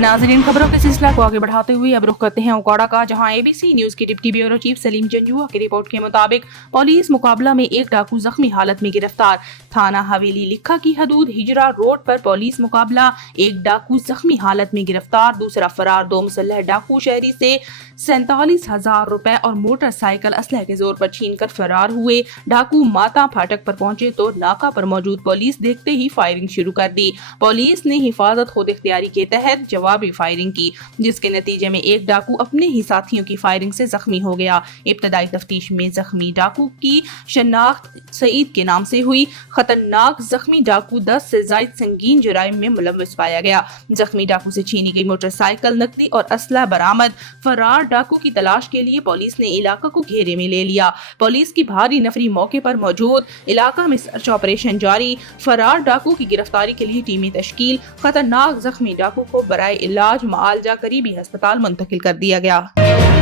नाज़रीन, खबरों के सिलसिला को आगे बढ़ाते हुए अब रुख करते हैं औकाड़ा का, जहां एबीसी न्यूज की deputy bureau chief Salim Janjua की रिपोर्ट के मुताबिक पुलिस मुकाबला में एक डाकू जख्मी हालत में गिरफ्तार। थाना हवेली लिखा की हदूद हिजरा रोड पर पुलिस मुकाबला, एक डाकू जख्मी हालत में गिरफ्तार, दूसरा फरार। दो मुसल्लह डाकू शहरी से 47,000 रुपए और मोटरसाइकिल असलह के जोर पर छीन कर फरार हुए। डाकू माता फाटक पर पहुंचे तो नाका पर मौजूद पुलिस देखते ही फायरिंग शुरू कर दी। पुलिस ने हिफाजत खुद इख्तियारी के तहत जवाबी फायरिंग की, जिसके नतीजे में एक डाकू अपने ही साथियों की फायरिंग से जख्मी हो गया। इब्तदाई तफ्तीश में जख्मी डाकू की शनाख्त सईद के नाम से हुई। खतरनाक जख्मी डाकू 10 से ज्यादा संगीन जुराइम में मुलव्वस पाया गया। जख्मी डाकू से छीनी गई मोटरसाइकिल, नकदी और असला बरामद। फरार डाकू की तलाश के लिए पुलिस ने इलाका को घेरे में ले लिया। पुलिस की भारी नफरी मौके पर मौजूद, इलाका में सर्च ऑपरेशन जारी। फरार डाकू की गिरफ्तारी के लिए टीमें तश्कील। खतरनाक जख्मी डाकू को बराए इलाज मुआवजा करीबी अस्पताल मुंतकिल कर दिया गया।